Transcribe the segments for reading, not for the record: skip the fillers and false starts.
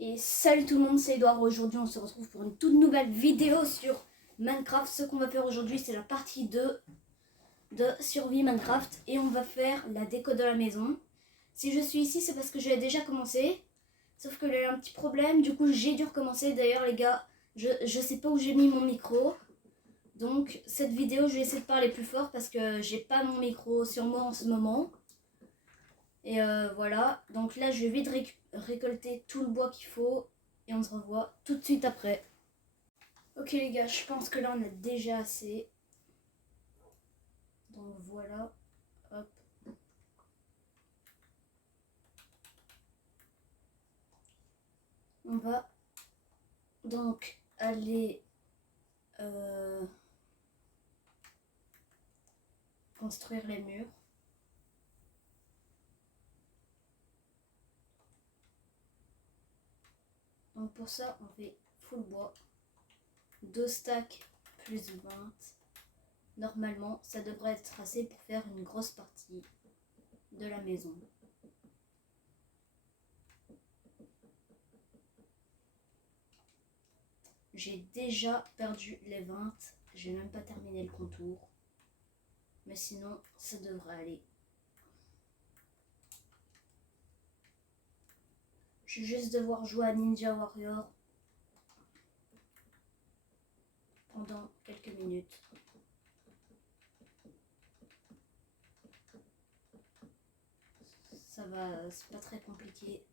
Et salut tout le monde, c'est Edouard. Aujourd'hui on se retrouve pour une toute nouvelle vidéo sur Minecraft. Ce qu'on va faire aujourd'hui, c'est la partie 2 de survie Minecraft. Et on va faire la déco de la maison. Si je suis ici, c'est parce que j'ai déjà commencé. Sauf que j'ai un petit problème, du coup j'ai dû recommencer. D'ailleurs les gars, je sais pas où j'ai mis mon micro. Donc cette vidéo, je vais essayer de parler plus fort parce que j'ai pas mon micro sur moi en ce moment. Et voilà, donc là je vais vite récolter tout le bois qu'il faut et on se revoit tout de suite après. Ok les gars, je pense que là on a déjà assez. Donc voilà, hop. On va donc aller construire les murs. Donc pour ça on fait full bois. 2 stacks plus 20. Normalement ça devrait être assez pour faire une grosse partie de la maison. J'ai déjà perdu les 20. J'ai même pas terminé le contour. Mais sinon ça devrait aller. Je vais juste devoir jouer à Ninja Warrior pendant quelques minutes. Ça va, c'est pas très compliqué.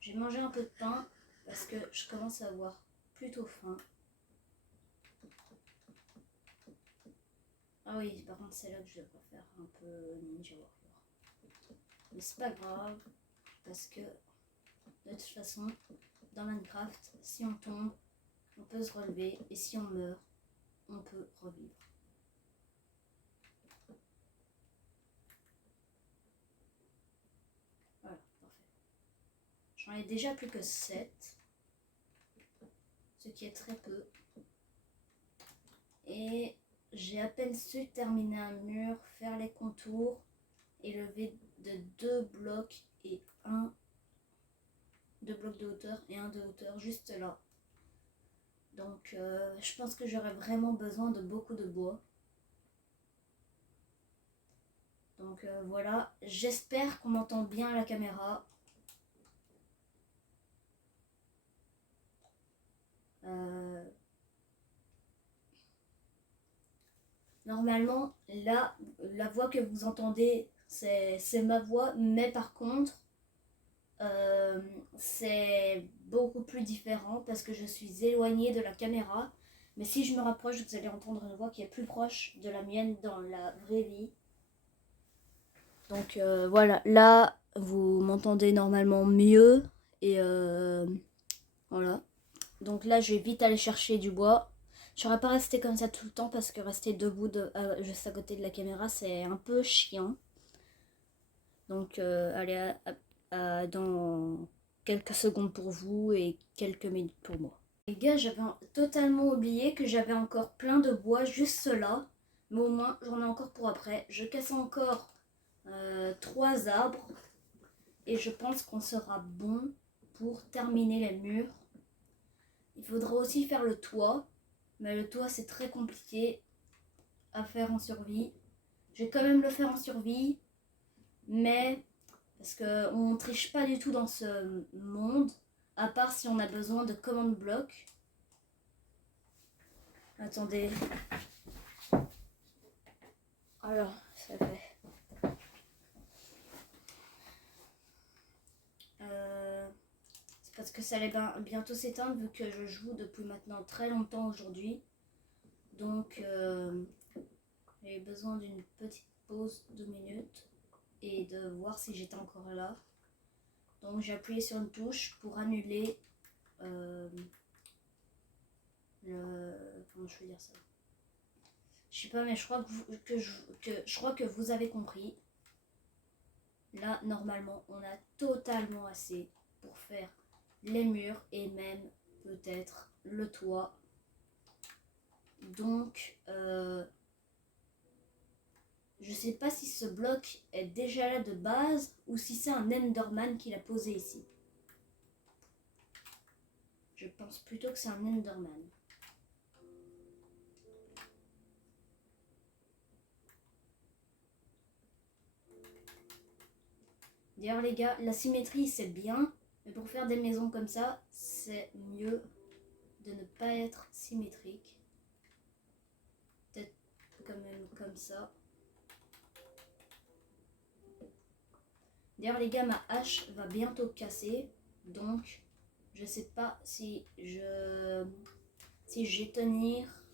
J'ai mangé un peu de pain parce que je commence à avoir plutôt faim. Ah oui, par contre c'est là que je devrais faire un peu Ninja Warrior. Mais c'est pas grave parce que de toute façon dans Minecraft, si on tombe, on peut se relever et si on meurt, on peut revivre. Voilà, parfait. J'en ai déjà plus que 7, ce qui est très peu. Et j'ai à peine su terminer un mur, faire les contours et lever de 2 blocs et 2 blocs de hauteur et 1 de hauteur juste là. Donc je pense que j'aurais vraiment besoin de beaucoup de bois. Donc voilà, j'espère qu'on entend bien à la caméra. Normalement, là, la voix que vous entendez, c'est ma voix, mais par contre, c'est beaucoup plus différent parce que je suis éloignée de la caméra. Mais si je me rapproche, vous allez entendre une voix qui est plus proche de la mienne dans la vraie vie. Donc voilà, là, vous m'entendez normalement mieux. Et voilà. Donc là, je vais vite aller chercher du bois. Je ne saurais pas rester comme ça tout le temps parce que rester debout juste à côté de la caméra, c'est un peu chiant. Donc allez, dans quelques secondes pour vous et quelques minutes pour moi. Les gars, j'avais totalement oublié que j'avais encore plein de bois juste là. Mais au moins, j'en ai encore pour après. Je casse encore 3 arbres. Et je pense qu'on sera bon pour terminer les murs. Il faudra aussi faire le toit. Mais le toit, c'est très compliqué à faire en survie. Je vais quand même le faire en survie. Mais parce qu'on ne triche pas du tout dans ce monde. À part si on a besoin de command block. Attendez. Alors, ça fait. C'est parce que ça allait bientôt s'éteindre vu que je joue depuis maintenant très longtemps aujourd'hui. Donc, j'ai besoin d'une petite pause de 2 minutes et de voir si j'étais encore là. Donc, j'ai appuyé sur une touche pour annuler comment je vais dire ça? Je sais pas, mais je crois je crois que vous avez compris. Là, normalement, on a totalement assez pour faire les murs et même peut-être le toit. Donc, je sais pas si ce bloc est déjà là de base ou si c'est un Enderman qu'il a posé ici. Je pense plutôt que c'est un Enderman. D'ailleurs les gars, la symétrie c'est bien, mais pour faire des maisons comme ça, c'est mieux de ne pas être symétrique. Peut-être quand même comme ça. D'ailleurs les gars, ma hache va bientôt casser, donc je sais pas si je vais tenir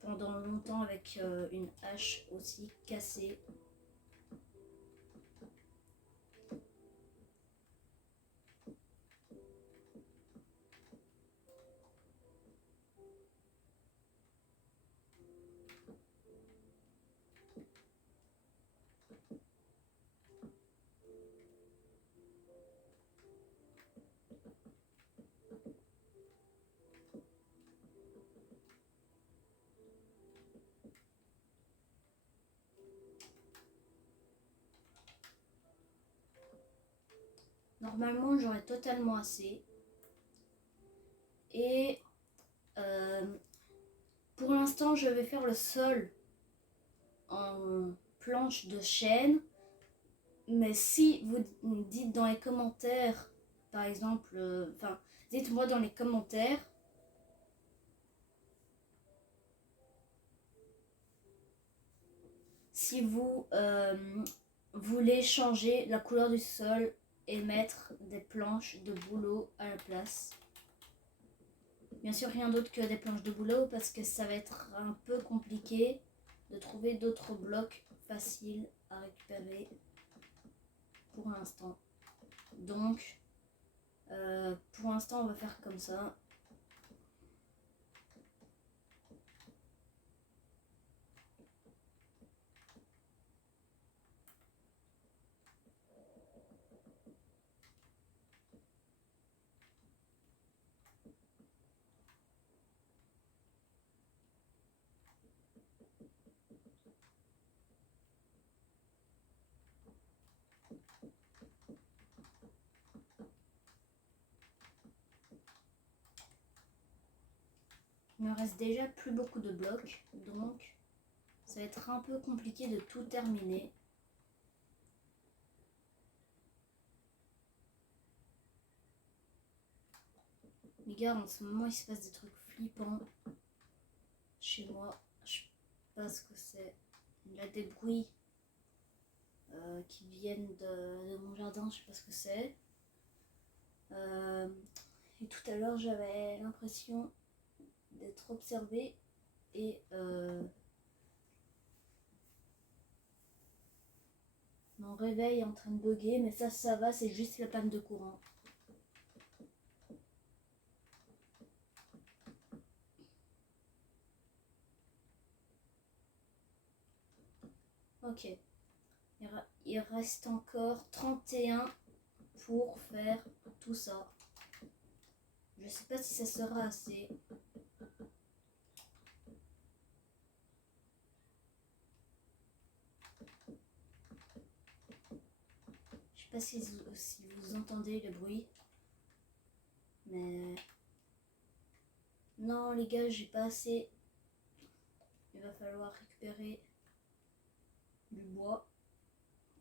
pendant longtemps avec une hache aussi cassée. Normalement j'aurai totalement assez. Et pour l'instant je vais faire le sol en planche de chêne. Mais si vous dites dans les commentaires, par exemple, dites-moi dans les commentaires si vous voulez changer la couleur du sol et mettre des planches de bouleau à la place. Bien sûr, rien d'autre que des planches de bouleau parce que ça va être un peu compliqué de trouver d'autres blocs faciles à récupérer pour l'instant. Donc, pour l'instant, on va faire comme ça. Il me reste déjà plus beaucoup de blocs, donc ça va être un peu compliqué de tout terminer. Les gars, en ce moment, il se passe des trucs flippants chez moi. Je sais pas ce que c'est. Il y a des bruits qui viennent de mon jardin, je sais pas ce que c'est. Et tout à l'heure, j'avais l'impression d'être observée et mon réveil est en train de bugger, mais ça va, c'est juste la panne de courant. Ok. Il reste encore 31 pour faire tout ça. Je sais pas si ça sera assez. Je sais pas si vous entendez le bruit. Mais... Non les gars, j'ai pas assez. Il va falloir récupérer du bois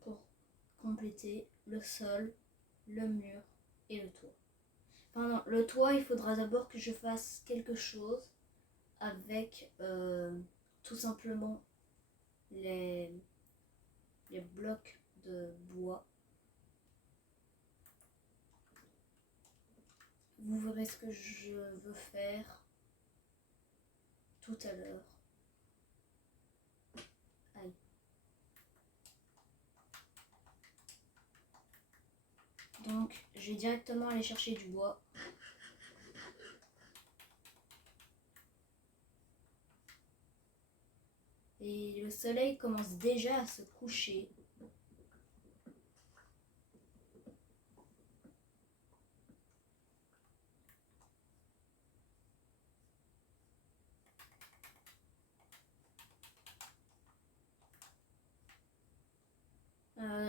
pour compléter le sol, le mur et le toit. Enfin non, le toit, il faudra d'abord que je fasse quelque chose avec tout simplement les blocs de bois. Vous verrez ce que je veux faire tout à l'heure. Aïe. Donc, je vais directement aller chercher du bois. Et le soleil commence déjà à se coucher.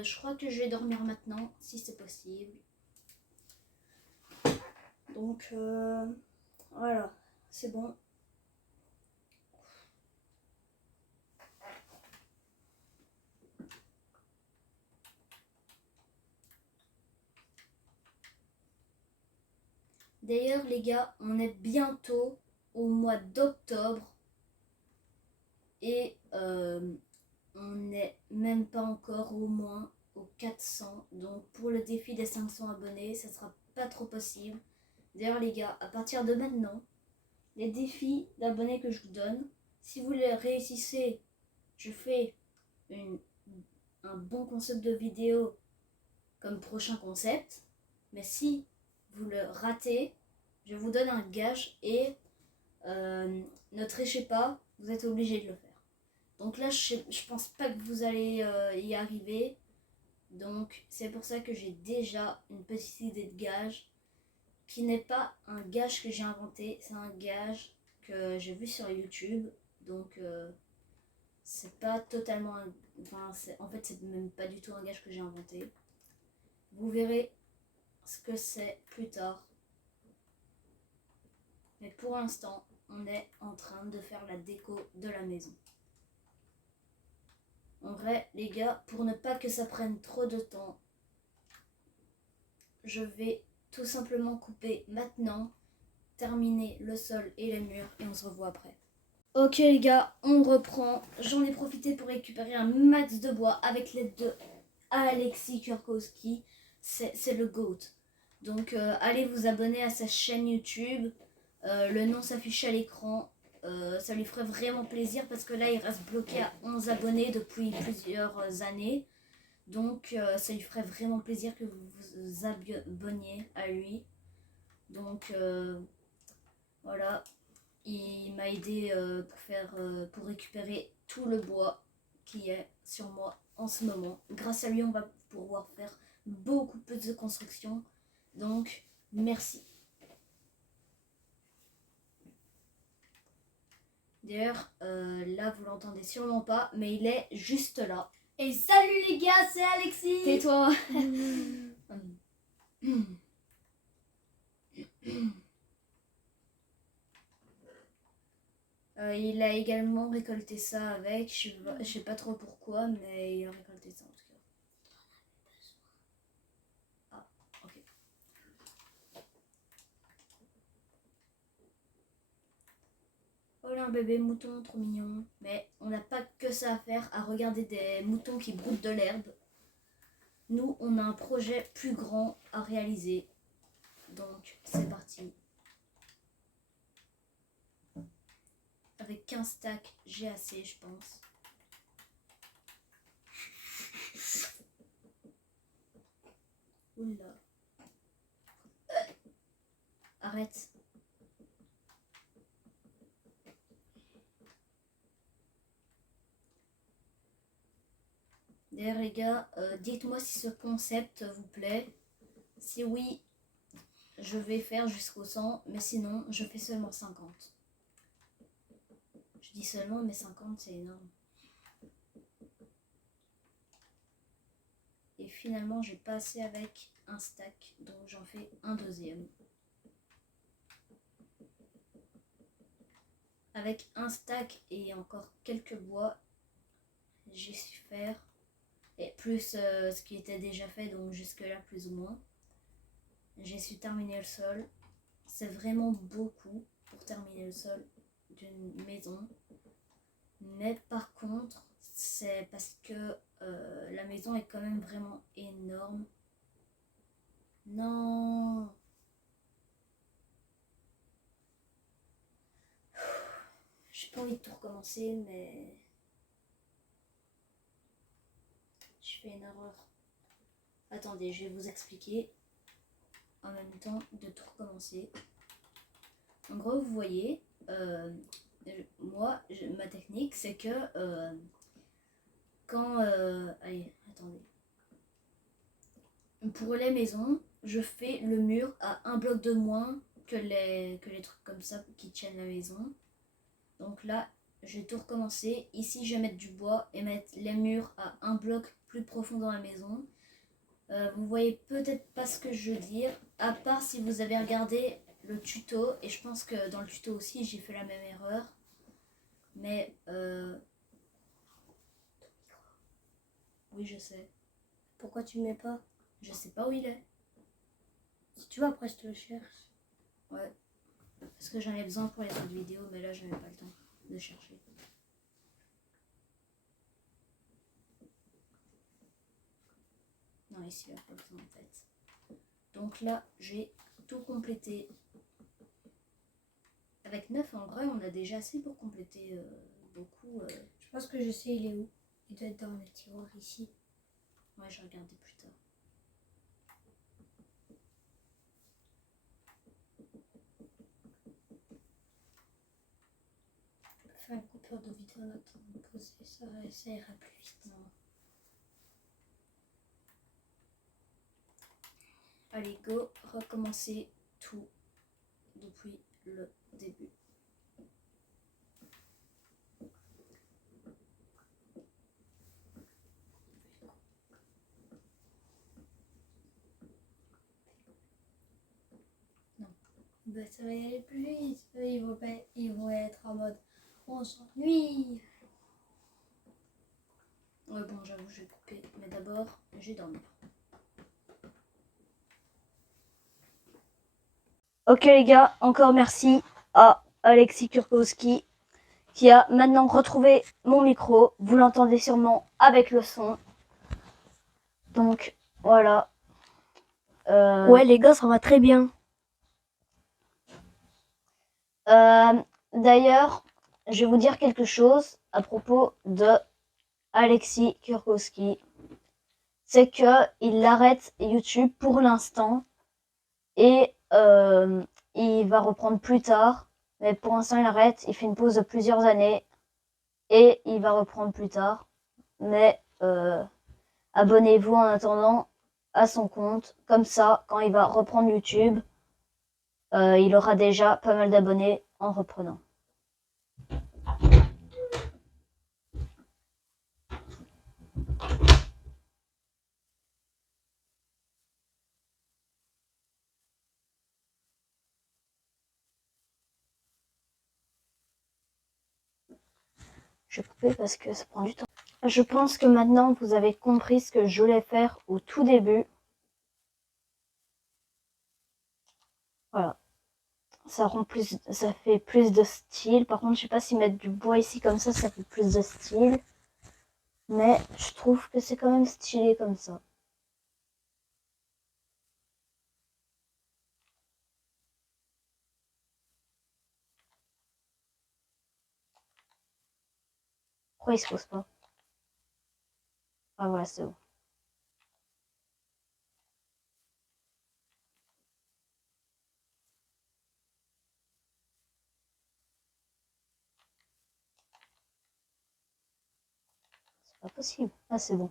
je crois que je vais dormir maintenant, si c'est possible. Donc, voilà, c'est bon. D'ailleurs, les gars, on est bientôt au mois d'octobre. Et on n'est même pas encore au moins aux 400. Donc pour le défi des 500 abonnés, ça sera pas trop possible. D'ailleurs les gars, à partir de maintenant, les défis d'abonnés que je vous donne, si vous les réussissez, je fais un bon concept de vidéo comme prochain concept. Mais si vous le ratez, je vous donne un gage et ne trinchez pas, vous êtes obligé de le faire. Donc là, je pense pas que vous allez y arriver. Donc c'est pour ça que j'ai déjà une petite idée de gage qui n'est pas un gage que j'ai inventé, c'est un gage que j'ai vu sur YouTube. Donc c'est pas totalement en fait c'est même pas du tout un gage que j'ai inventé. Vous verrez ce que c'est plus tard. Mais pour l'instant, on est en train de faire la déco de la maison. En vrai, les gars, pour ne pas que ça prenne trop de temps, je vais tout simplement couper maintenant, terminer le sol et les murs et on se revoit après. Ok les gars, on reprend. J'en ai profité pour récupérer un max de bois avec l'aide de Alexis Kurkowski. C'est le GOAT. Donc allez vous abonner à sa chaîne YouTube. Le nom s'affiche à l'écran. Ça lui ferait vraiment plaisir parce que là il reste bloqué à 11 abonnés depuis plusieurs années. Donc ça lui ferait vraiment plaisir que vous vous abonniez à lui. Donc voilà, il m'a aidé pour récupérer tout le bois qui est sur moi en ce moment. Grâce à lui on va pouvoir faire beaucoup plus de construction. Donc merci. D'ailleurs, là vous l'entendez sûrement pas, mais il est juste là. Et salut les gars, c'est Alexis. Tais-toi. Il a également récolté ça avec, je sais pas trop pourquoi, mais il a récolté ça en tout cas. Ah, ok. Oh là, un bébé mouton, trop mignon. Mais on n'a pas que ça à faire, à regarder des moutons qui broutent de l'herbe. Nous, on a un projet plus grand à réaliser. Donc, c'est parti. Avec 15 stacks, j'ai assez, je pense. Oula. Arrête. D'ailleurs les gars, dites-moi si ce concept vous plaît. Si oui, je vais faire jusqu'au 100, mais sinon, je fais seulement 50. Je dis seulement, mais 50 c'est énorme. Et finalement, j'ai pas assez avec un stack, donc j'en fais un deuxième. Avec un stack et encore quelques bois, j'ai su faire, et plus ce qui était déjà fait, donc jusque là plus ou moins. J'ai su terminer le sol. C'est vraiment beaucoup pour terminer le sol d'une maison. Mais par contre, c'est parce que la maison est quand même vraiment énorme. Non. J'ai pas envie de tout recommencer, mais je fais une erreur. Attendez, je vais vous expliquer en même temps de tout recommencer. En gros, vous voyez, moi, ma technique, c'est que quand... allez, attendez. Pour les maisons, je fais le mur à un bloc de moins que les trucs comme ça qui tiennent la maison. Donc là, je vais tout recommencer. Ici, je vais mettre du bois et mettre les murs à un bloc plus profond dans la maison. Vous voyez peut-être pas ce que je veux dire, à part si vous avez regardé le tuto, et je pense que dans le tuto aussi j'ai fait la même erreur. Mais oui, je sais. Pourquoi tu le mets pas? Je sais pas où il est. Si tu veux, après, je te le cherche. Ouais. Parce que j'en ai besoin pour les autres vidéos, mais là, je n'avais pas le temps de chercher. Non, ici, il n'y a pas besoin en fait. Donc là, j'ai tout complété. Avec 9, en vrai, on a déjà assez pour compléter beaucoup. Je pense que je sais, il est où. Il doit être dans le tiroir ici. Ouais, je regardais plus tard. Je peux faire une coupure de vidéo en attendant de poser, ça ira plus vite. Non. Allez, go, recommencer tout depuis le début. Bah, ça va y aller plus vite. Eux, ils vont être en mode on s'ennuie. Ouais, bon, j'avoue, je vais couper. Mais d'abord, je vais dormir. Ok les gars, encore merci à Alexis Kurkowski qui a maintenant retrouvé mon micro. Vous l'entendez sûrement avec le son. Donc voilà. Ouais les gars, ça va très bien. D'ailleurs, je vais vous dire quelque chose à propos de Alexis Kurkowski. C'est que il arrête YouTube pour l'instant et il va reprendre plus tard. Mais pour l'instant, il arrête. Il fait une pause de plusieurs années et il va reprendre plus tard. Mais abonnez-vous en attendant à son compte. Comme ça, quand il va reprendre YouTube, il aura déjà pas mal d'abonnés en reprenant. Je vais couper parce que ça prend du temps. Je pense que maintenant vous avez compris ce que je voulais faire au tout début. Voilà. Ça fait plus de style. Par contre, je sais pas si mettre du bois ici comme ça fait plus de style. Mais je trouve que c'est quand même stylé comme ça. Pourquoi il se pose pas? Ah voilà, c'est bon. C'est pas possible. Ah, c'est bon.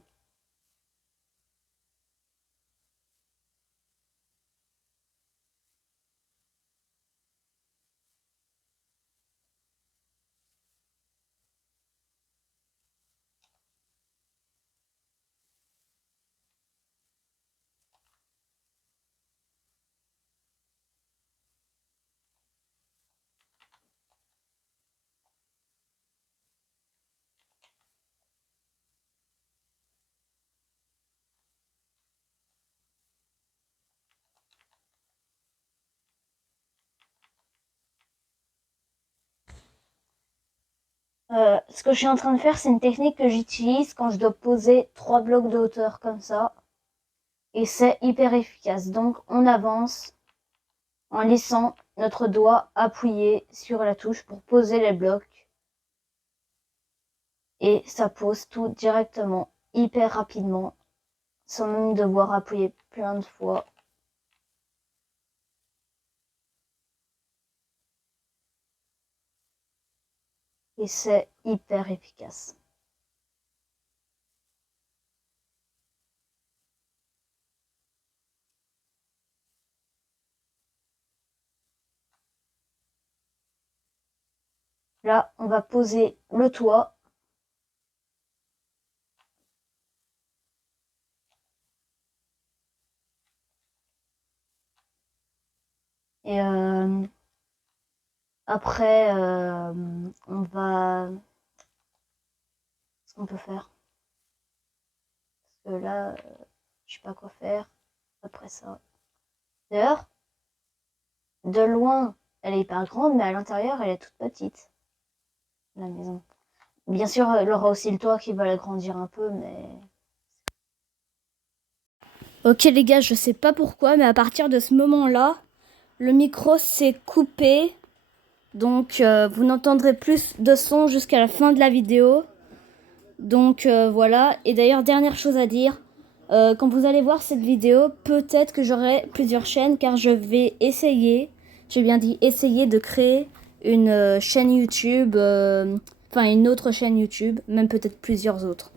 Ce que je suis en train de faire, c'est une technique que j'utilise quand je dois poser 3 blocs de hauteur comme ça. Et c'est hyper efficace. Donc on avance en laissant notre doigt appuyé sur la touche pour poser les blocs. Et ça pose tout directement, hyper rapidement, sans même devoir appuyer plein de fois. Et c'est hyper efficace. Là, on va poser le toit. Et après, on va... Qu'est-ce qu'on peut faire? Parce que là, je sais pas quoi faire après ça. D'ailleurs, de loin, elle est hyper grande, mais à l'intérieur, elle est toute petite, la maison. Bien sûr, elle aura aussi le toit qui va l'agrandir un peu, mais... Ok les gars, je sais pas pourquoi, mais à partir de ce moment-là, le micro s'est coupé. Donc vous n'entendrez plus de son jusqu'à la fin de la vidéo. Donc voilà. Et d'ailleurs, dernière chose à dire. Quand vous allez voir cette vidéo, peut-être que j'aurai plusieurs chaînes car je vais essayer, j'ai bien dit essayer de créer une chaîne YouTube, enfin une autre chaîne YouTube, même peut-être plusieurs autres.